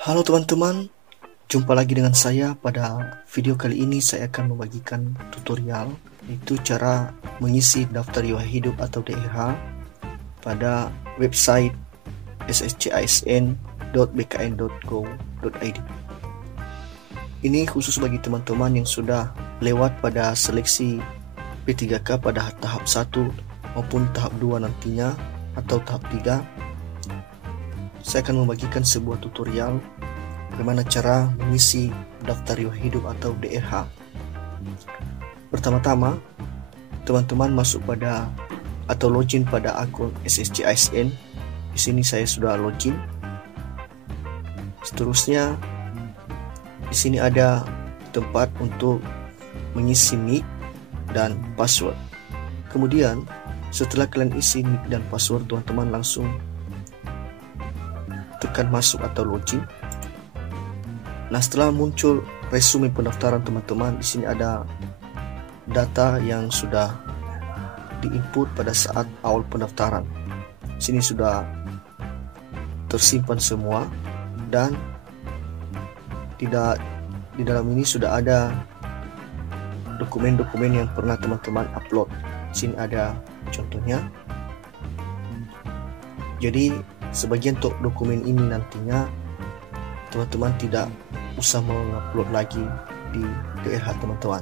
Halo teman-teman, jumpa lagi dengan saya. Pada video kali ini saya akan membagikan tutorial, yaitu cara mengisi daftar riwayat hidup atau DRH pada website sscisn.bkn.go.id. Ini khusus bagi teman-teman yang sudah lewat pada seleksi P3K pada tahap 1 maupun tahap 2 nantinya atau tahap 3. Saya akan membagikan sebuah tutorial bagaimana cara mengisi daftar riwayat hidup atau DRH. Pertama-tama, teman-teman masuk pada atau login pada akun SSCISN. Di sini saya sudah login. Seterusnya, di sini ada tempat untuk mengisi nick dan password. Kemudian, setelah kalian isi nick dan password, teman-teman langsung tekan masuk atau login. Nah, setelah muncul resume pendaftaran teman-teman, di sini ada data yang sudah diinput pada saat awal pendaftaran. Di sini sudah tersimpan semua dan di dalam ini sudah ada dokumen-dokumen yang pernah teman-teman upload. Di sini ada contohnya. Jadi sebagian dokumen ini nantinya teman-teman tidak usah mengupload lagi di DRH teman-teman.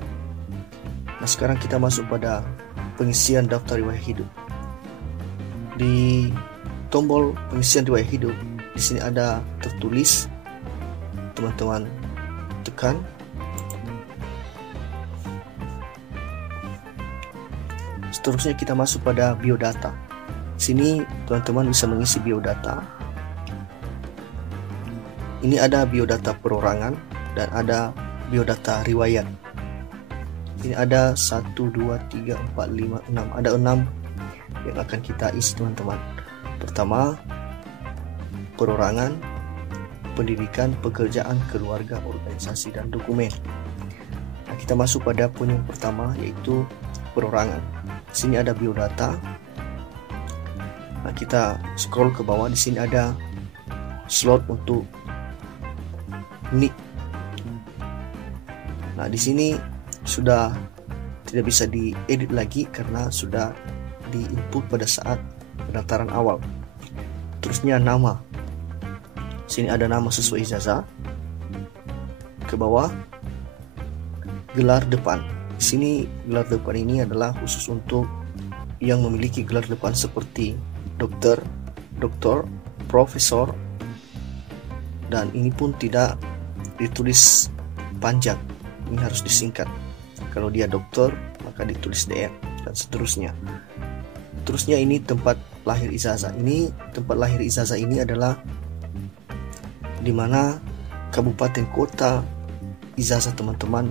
Nah, sekarang kita masuk pada pengisian daftar riwayat hidup. Di tombol pengisian riwayat hidup, di sini ada tertulis, teman-teman tekan. Seterusnya kita masuk pada biodata. Di sini teman-teman bisa mengisi biodata. Ini ada biodata perorangan dan ada biodata riwayat. Ini ada 1, 2, 3, 4, 5, 6. Ada 6 yang akan kita isi teman-teman. Pertama, perorangan, pendidikan, pekerjaan, keluarga, organisasi, dan dokumen. Nah, kita masuk pada poin yang pertama, yaitu perorangan. Di sini ada biodata. Nah, kita scroll ke bawah. Di sini ada slot untuk nick. Nah, di sini sudah tidak bisa diedit lagi karena sudah diinput pada saat pendaftaran awal. Terusnya nama. Di sini ada nama sesuai ijazah. Ke bawah gelar depan. Di sini gelar depan ini adalah khusus untuk yang memiliki gelar depan seperti dokter, profesor, dan ini pun tidak ditulis panjang, ini harus disingkat. Kalau dia dokter maka ditulis DR dan seterusnya. Terusnya ini tempat lahir ijazah. Ini tempat lahir ijazah ini adalah di mana kabupaten kota ijazah teman-teman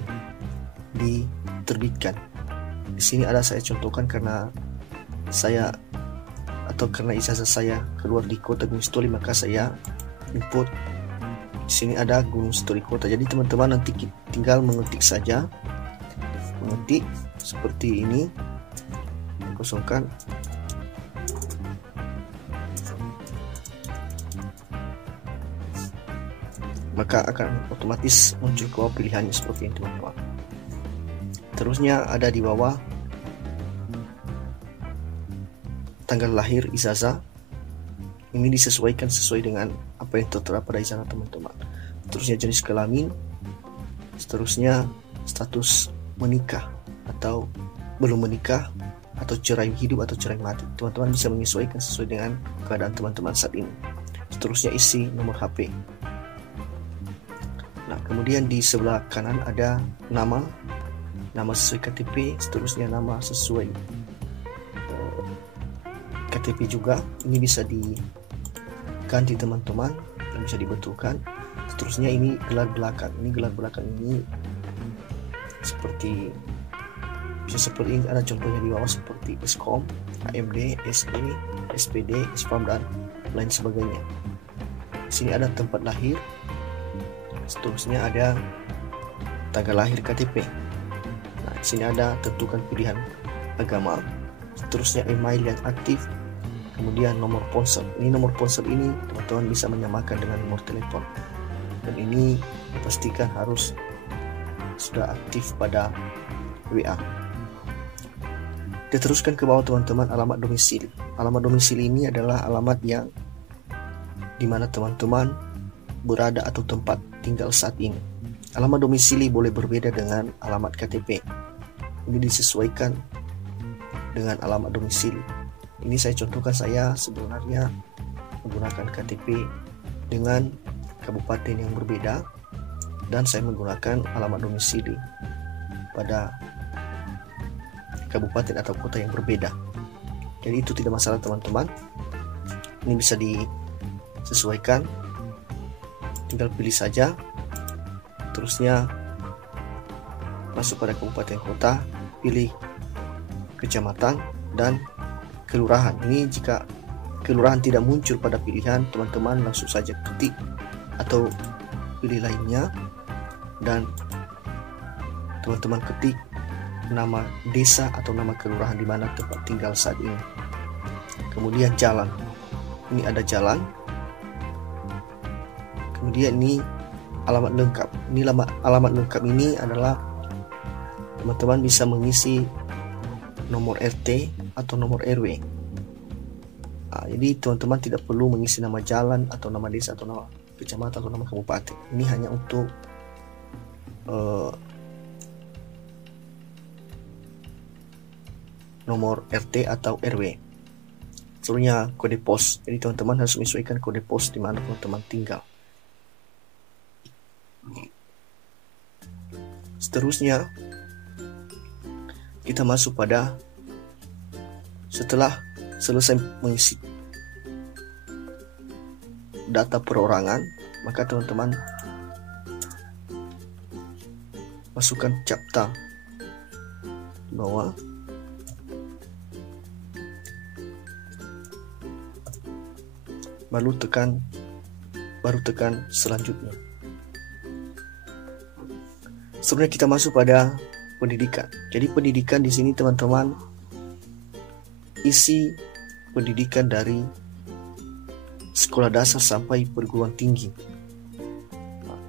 diterbitkan. Di sini ada saya contohkan karena ijazah saya keluar di kota Gunung Sitoli, maka saya input. Di sini ada Gunung Sitoli kota. Jadi teman-teman nanti tinggal mengetik saja, mengetik seperti ini, kosongkan. Maka akan otomatis muncul ke bawah pilihannya seperti ini teman-teman. Terusnya ada di bawah tanggal lahir ijazah. Ini disesuaikan sesuai dengan apa yang tertera pada ijazah teman-teman. Terusnya jenis kelamin. Seterusnya status menikah atau belum menikah, atau cerai hidup atau cerai mati. Teman-teman bisa menyesuaikan sesuai dengan keadaan teman-teman saat ini. Seterusnya isi nomor HP. Nah, kemudian di sebelah kanan ada nama sesuai KTP. Seterusnya nama sesuai KTP juga. Ini bisa diganti teman-teman dan bisa dibetulkan. Seterusnya ini gelar belakang. Ini gelar belakang ini seperti ini, ada contohnya di bawah seperti Eskom, AMD, SD, SPD, SPAM, dan lain sebagainya. Di sini ada tempat lahir. Seterusnya ada tanggal lahir KTP. Nah, di sini ada tentukan pilihan agama. Seterusnya email yang aktif. Kemudian nomor ponsel. Ini nomor ponsel ini teman-teman bisa menyamakan dengan nomor telepon. dan ini dipastikan harus sudah aktif pada WA. Kita teruskan ke bawah teman-teman, alamat domisili. Alamat domisili ini adalah alamat yang dimana teman-teman berada atau tempat tinggal saat ini. Alamat domisili boleh berbeda dengan alamat KTP. Ini disesuaikan dengan alamat domisili. Ini saya contohkan, saya sebenarnya menggunakan KTP dengan kabupaten yang berbeda dan saya menggunakan alamat domisili pada kabupaten atau kota yang berbeda. Jadi itu tidak masalah teman-teman. Ini bisa disesuaikan. Tinggal pilih saja. Terusnya masuk pada kabupaten kota, pilih kecamatan dan kelurahan. Ini jika kelurahan tidak muncul pada pilihan, teman-teman langsung saja ketik atau pilih lainnya dan teman-teman ketik nama desa atau nama kelurahan di mana tempat tinggal saat ini. Kemudian jalan. Ini ada jalan. Kemudian ini alamat lengkap. Ini alamat lengkap ini adalah teman-teman bisa mengisi nomor RT atau nomor RW. Jadi teman-teman tidak perlu mengisi nama jalan atau nama desa atau nama kecamatan atau nama kabupaten. Ini hanya untuk nomor RT atau RW. Selanjutnya kode pos. Jadi teman-teman harus menyesuaikan kode pos di mana teman-teman tinggal. Seterusnya kita masuk pada setelah selesai mengisi data perorangan, maka teman-teman masukkan CAPTCHA di bawah. Baru tekan selanjutnya. Sebenarnya kita masuk pada pendidikan. Jadi pendidikan di sini teman-teman isi pendidikan dari sekolah dasar sampai perguruan tinggi.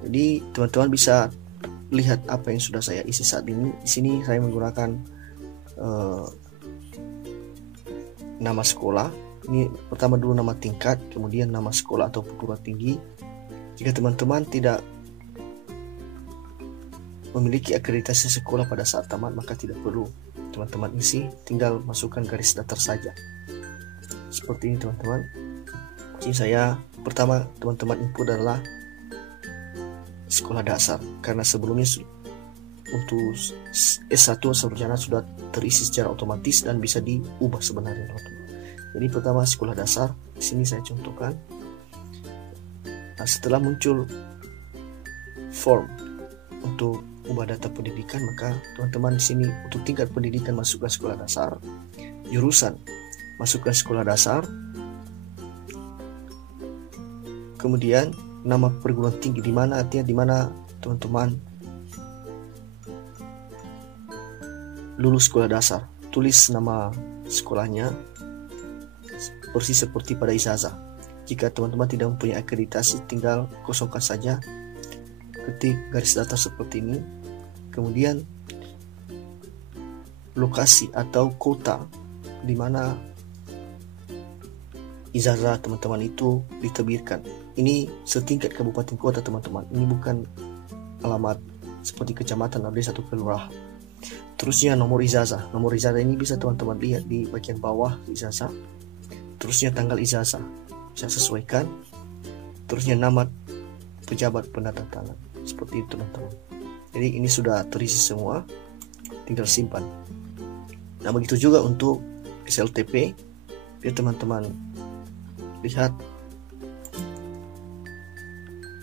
Jadi teman-teman bisa lihat apa yang sudah saya isi saat ini. Di sini saya menggunakan nama sekolah. Ini pertama dulu nama tingkat, kemudian nama sekolah atau perguruan tinggi. Jika teman-teman tidak memiliki akreditasi sekolah pada saat tamat, maka tidak perlu teman-teman isi, tinggal masukkan garis datar saja. Seperti ini teman-teman. Jadi saya pertama teman-teman input adalah sekolah dasar, karena sebelumnya untuk S1 sebenarnya sudah terisi secara otomatis dan bisa diubah sebenarnya teman-teman. Jadi pertama sekolah dasar, di sini saya contohkan. Nah, setelah muncul form untuk ubah data pendidikan, maka teman-teman di sini untuk tingkat pendidikan masukkan sekolah dasar, jurusan masukkan sekolah dasar, kemudian nama perguruan tinggi di mana, artinya di mana teman-teman lulus sekolah dasar, tulis nama sekolahnya persis seperti pada ijazah. Jika teman-teman tidak mempunyai akreditasi, tinggal kosongkan saja, ketik garis datar seperti ini. Kemudian lokasi atau kota di mana ijazah teman-teman itu diterbitkan. Ini setingkat kabupaten kota teman-teman. Ini bukan alamat seperti kecamatan, desa atau kelurahan. Terusnya nomor ijazah. Nomor ijazah ini bisa teman-teman lihat di bagian bawah ijazah. Terusnya tanggal ijazah bisa sesuaikan. Terusnya nama pejabat penandatangan. Seperti itu teman-teman. Jadi ini sudah terisi semua, tinggal simpan. Nah begitu juga untuk SLTP. Biar teman-teman lihat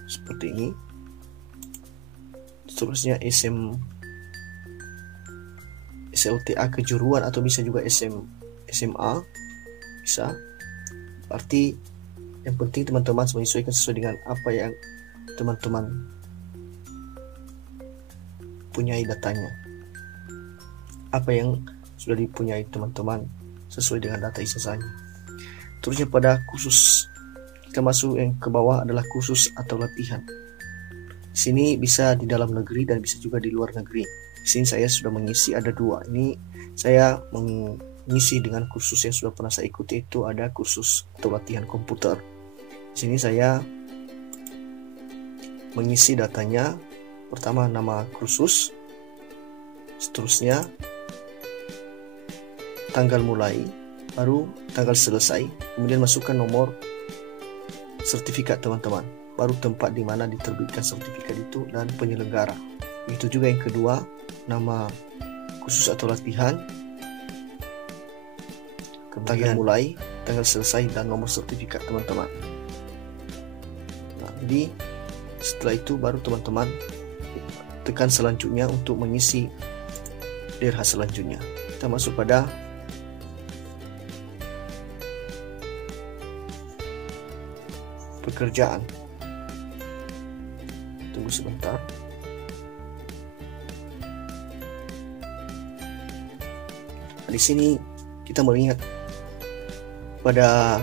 seperti ini. Seterusnya SLTA kejuruan atau bisa juga SMA bisa. Berarti yang penting teman-teman menyesuaikan sesuai dengan apa yang teman-teman punyai datanya, apa yang sudah dipunyai teman-teman sesuai dengan data ijazahnya. Terusnya pada khusus, kita masuk yang ke bawah adalah khusus atau latihan. Di sini bisa di dalam negeri dan bisa juga di luar negeri. Di sini saya sudah mengisi ada 2. Ini saya mengisi dengan kursus yang sudah pernah saya ikuti, itu ada kursus atau latihan komputer. Di sini saya mengisi datanya. Pertama nama kursus, seterusnya tanggal mulai, baru tanggal selesai, kemudian masukkan nomor sertifikat teman-teman, baru tempat di mana diterbitkan sertifikat itu dan penyelenggara. Itu juga yang kedua, nama kursus atau latihan, tanggal mulai, tanggal selesai, dan nomor sertifikat teman-teman. Nah, jadi setelah itu baru teman-teman tekan selanjutnya untuk mengisi DRH selanjutnya. Kita masuk pada pekerjaan. Tunggu sebentar. Di sini kita melihat pada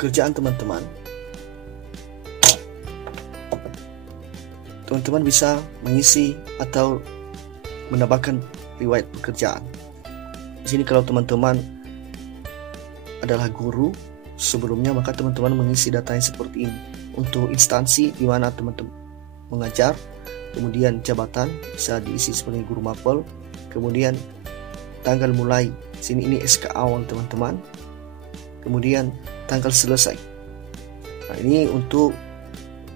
pekerjaan teman-teman. Teman-teman bisa mengisi atau menambahkan riwayat pekerjaan. Di sini kalau teman-teman adalah guru sebelumnya, maka teman-teman mengisi datanya seperti ini. Untuk instansi di mana teman-teman mengajar, kemudian jabatan bisa diisi sebagai guru mapel, kemudian tanggal mulai, sini ini SK awal teman-teman, kemudian tanggal selesai. Nah, ini untuk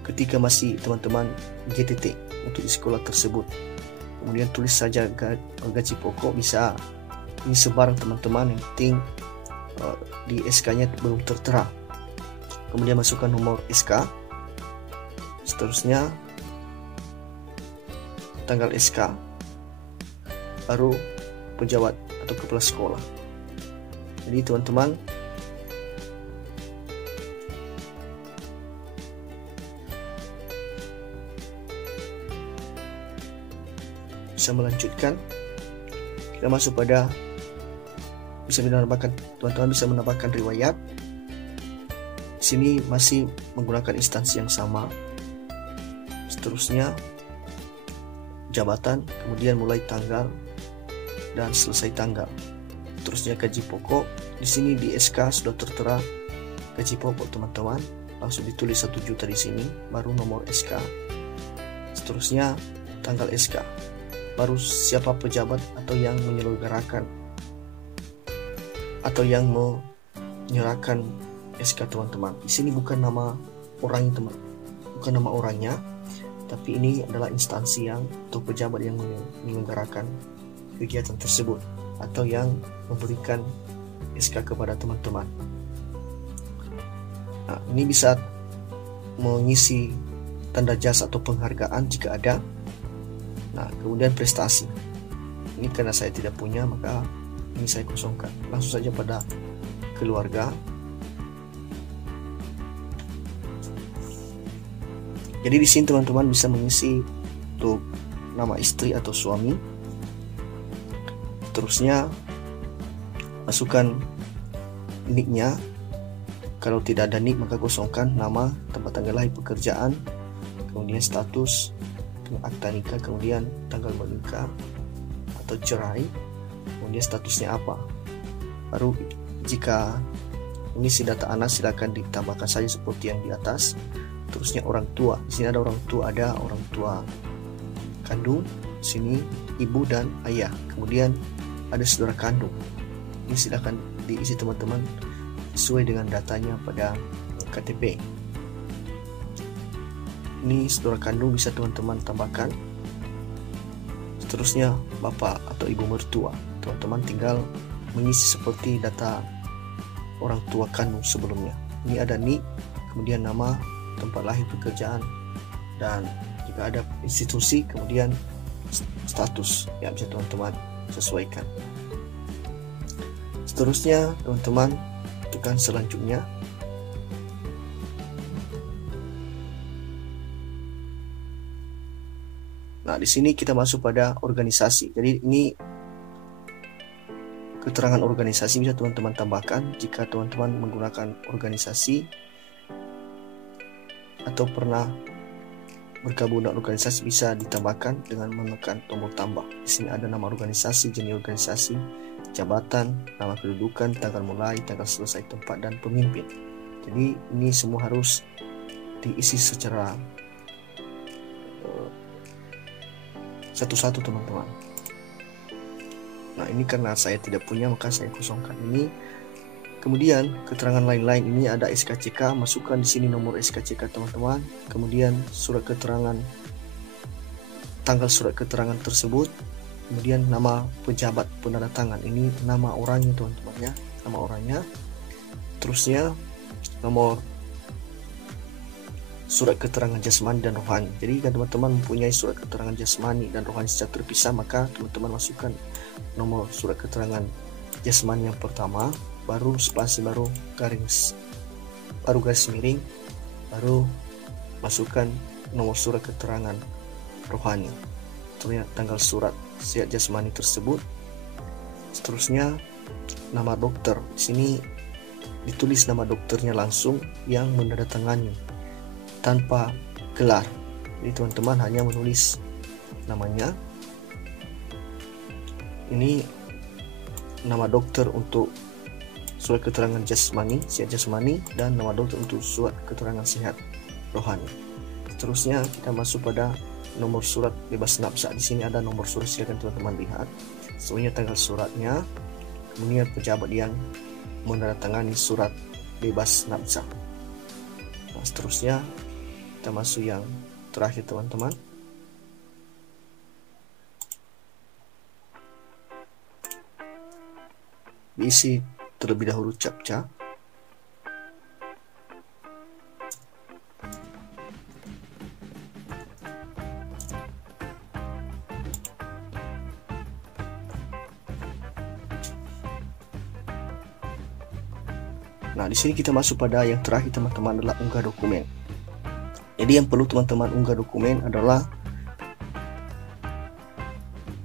ketika masih teman-teman GTT untuk di sekolah tersebut. Kemudian tulis saja gaji pokok, bisa ini sebarang teman-teman, yang penting di SK-nya belum tertera. Kemudian masukkan nomor SK, seterusnya tanggal SK, baru pejabat atau kepala sekolah. Jadi teman-teman bisa melanjutkan. Kita masuk pada teman-teman bisa menambahkan riwayat. Di sini masih menggunakan instansi yang sama. Seterusnya jabatan, kemudian mulai tanggal dan selesai tanggal. Terusnya gaji pokok. Di sini di SK sudah tertera gaji pokok teman-teman. Langsung ditulis 1 juta di sini, baru nomor SK. Seterusnya tanggal SK. Baru siapa pejabat atau yang menyelenggarakan atau yang menyerahkan SK teman-teman. Di sini bukan nama orang teman, bukan nama orangnya, tapi ini adalah instansi yang atau pejabat yang menyelenggarakan kegiatan tersebut atau yang memberikan SK kepada teman-teman. Nah, ini bisa mengisi tanda jasa atau penghargaan jika ada. Nah, kemudian prestasi. Ini karena saya tidak punya, maka ini saya kosongkan. Langsung saja pada keluarga. Jadi di sini teman-teman bisa mengisi untuk nama istri atau suami. Terusnya masukkan nick-nya. Kalau tidak ada nick, maka kosongkan nama, tempat tanggal lahir, pekerjaan, kemudian status, akta nikah, kemudian tanggal menikah atau cerai, kemudian statusnya apa. Baru jika mengisi data anak, silakan ditambahkan saja seperti yang di atas. Terusnya orang tua. Di sini ada orang tua kandung, di sini ibu dan ayah. Kemudian ada saudara kandung. Ini silakan diisi teman-teman sesuai dengan datanya pada KTP. Ini saudara kandung bisa teman-teman tambahkan. Seterusnya bapak atau ibu mertua. Teman-teman tinggal mengisi seperti data orang tua kandung sebelumnya. Ini ada nik, kemudian nama, tempat lahir, pekerjaan, dan jika ada institusi, kemudian status yang bisa teman-teman sesuaikan. Seterusnya teman-teman tekan selanjutnya. Nah, di sini kita masuk pada organisasi. Jadi ini keterangan organisasi bisa teman-teman tambahkan jika teman-teman menggunakan organisasi atau pernah bergabung dengan organisasi, bisa ditambahkan dengan menekan tombol tambah. Di sini ada nama organisasi, jenis organisasi, jabatan, nama kedudukan, tanggal mulai, tanggal selesai, tempat, dan pemimpin. Jadi ini semua harus diisi secara satu-satu teman-teman. Nah ini karena saya tidak punya maka saya kosongkan ini. Kemudian keterangan lain-lain ini ada SKCK, masukkan di sini nomor SKCK teman-teman. Kemudian surat keterangan, tanggal surat keterangan tersebut. Kemudian nama pejabat penandatangan, ini nama orangnya teman-teman ya, nama orangnya. Terusnya nomor surat keterangan jasmani dan rohani. Jadi jika teman-teman mempunyai surat keterangan jasmani dan rohani secara terpisah, maka teman-teman masukkan nomor surat keterangan jasmani yang pertama, baru spasi, baru garis miring, baru masukkan nomor surat keterangan rohani, ternyata tanggal surat sehat jasmani tersebut. Seterusnya nama dokter, di sini ditulis nama dokternya langsung yang menandatangani tanpa gelar. Jadi teman-teman hanya menulis namanya. Ini nama dokter untuk surat keterangan jasmani, sehat jasmani, dan nama dokter untuk surat keterangan sehat rohani. Seterusnya kita masuk pada nomor surat bebas nafsa. Di sini ada nomor surat, silakan teman-teman lihat. Sebenarnya tanggal suratnya, kemudian pejabat yang menandatangani surat bebas nafsa. Nah, seterusnya kita masuk yang terakhir teman-teman. Diisi terlebih dahulu captcha. Nah, di sini kita masuk pada yang terakhir teman-teman, adalah unggah dokumen. Jadi yang perlu teman-teman unggah dokumen adalah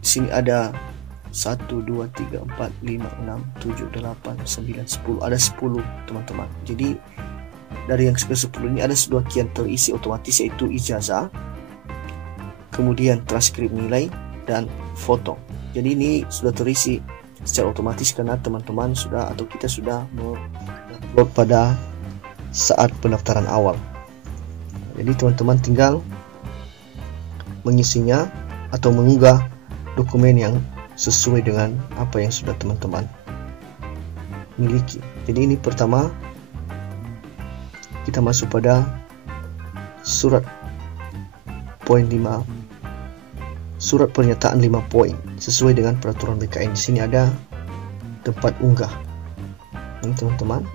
di sini ada 1, 2, 3, 4, 5, 6, 7, 8, 9, 10. Ada 10 teman-teman. Jadi dari yang ke-10 ini ada sebagian terisi otomatis, yaitu ijazah, kemudian transkrip nilai, dan foto. Jadi ini sudah terisi secara otomatis karena teman-teman sudah atau kita sudah mengupload pada saat pendaftaran awal. Jadi teman-teman tinggal mengisinya atau mengunggah dokumen yang sesuai dengan apa yang sudah teman-teman miliki. Jadi ini pertama kita masuk pada surat poin 5, surat pernyataan 5 poin sesuai dengan peraturan BKN. Di sini ada tempat unggah. Ini teman-teman.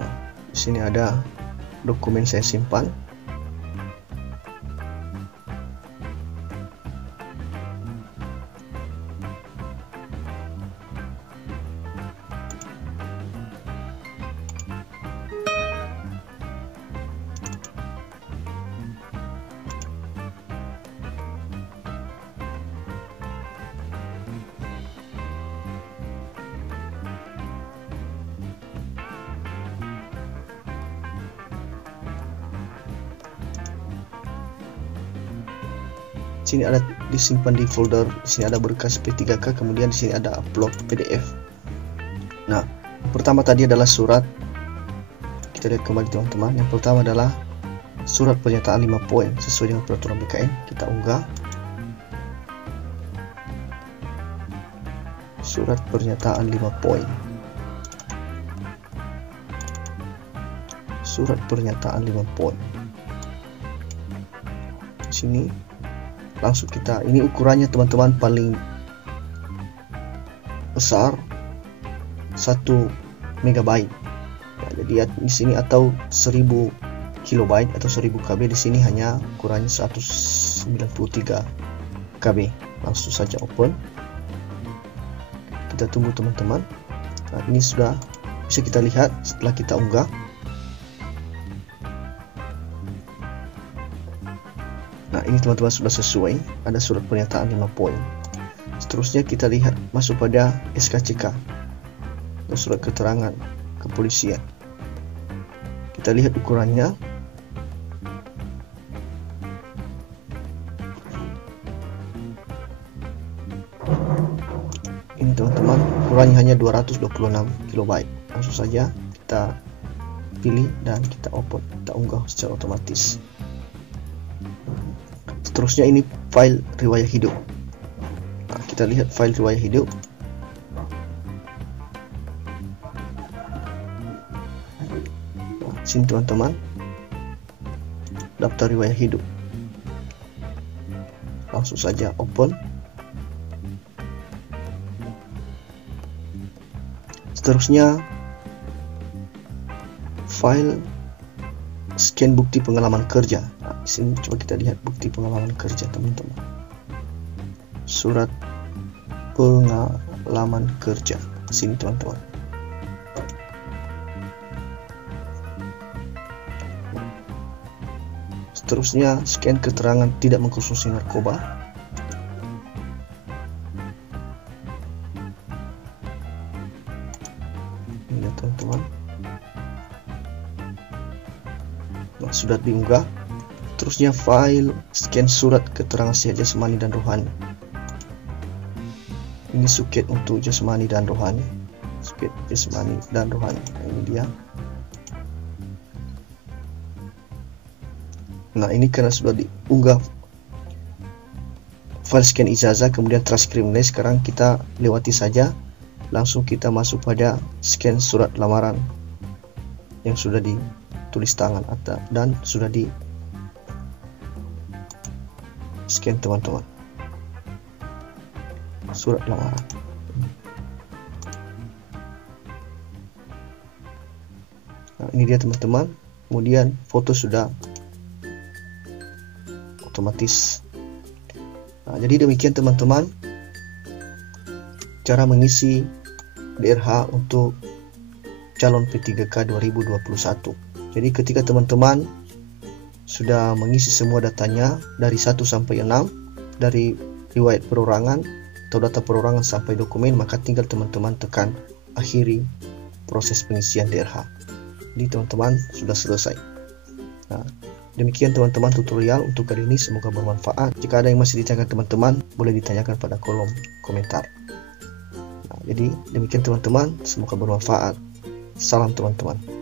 Nah, di sini ada dokumen saya simpan. Di sini ada disimpan di folder, di sini ada berkas P3K, kemudian di sini ada upload PDF. Nah, yang pertama tadi adalah surat. Kita lihat kembali teman-teman. Yang pertama adalah surat pernyataan 5 poin sesuai dengan peraturan BKN. Kita unggah. Surat pernyataan 5 poin. Surat pernyataan 5 poin. Di sini langsung kita, ini ukurannya teman-teman paling besar 1 MB. Ya, jadi di sini atau 1000 KB atau 1000 KB. Di sini hanya ukurannya 193 KB. Langsung saja open. Kita tunggu teman-teman. Nah, ini sudah bisa kita lihat setelah kita unggah. Nah, ini teman-teman sudah sesuai, ada surat pernyataan 5 poin. Seterusnya kita lihat masuk pada SKCK atau surat keterangan kepolisian. Kita lihat ukurannya. Ini teman-teman, ukurannya hanya 226 KB. Langsung saja kita pilih dan kita open, kita unggah secara otomatis. Seterusnya ini file riwayat hidup. Nah, kita lihat file riwayat hidup. Nah, sini teman-teman, daftar riwayat hidup. Langsung saja open. Seterusnya file scan bukti pengalaman kerja. Nah, di sini coba kita lihat bukti pengalaman kerja teman-teman. Surat pengalaman kerja. Sini teman-teman. Seterusnya scan keterangan tidak mengkonsumsi narkoba. Ini ya teman-teman. Nah, sudah diunggah. Terusnya file scan surat keterangan sehat jasmani dan rohani. Ini suket untuk jasmani dan rohani. Suket jasmani dan rohani. Nah, ini dia. Nah, ini karena sudah diunggah file scan ijazah kemudian transkrip nilai, sekarang kita lewati saja. Langsung kita masuk pada scan surat lamaran yang sudah ditulis tangan dan sudah di scan teman-teman. Surat lamaran. Nah, ini dia teman-teman. Kemudian foto sudah otomatis. Nah, jadi demikian teman-teman cara mengisi DRH untuk calon P3K 2021. Jadi ketika teman-teman sudah mengisi semua datanya dari 1 sampai 6, dari riwayat perorangan atau data perorangan sampai dokumen, maka tinggal teman-teman tekan akhiri proses pengisian DRH. Jadi teman-teman sudah selesai. Nah, demikian teman-teman tutorial untuk kali ini, semoga bermanfaat. Jika ada yang masih ditanyakan teman-teman, boleh ditanyakan pada kolom komentar. Nah, jadi demikian teman-teman, semoga bermanfaat. Salam teman-teman.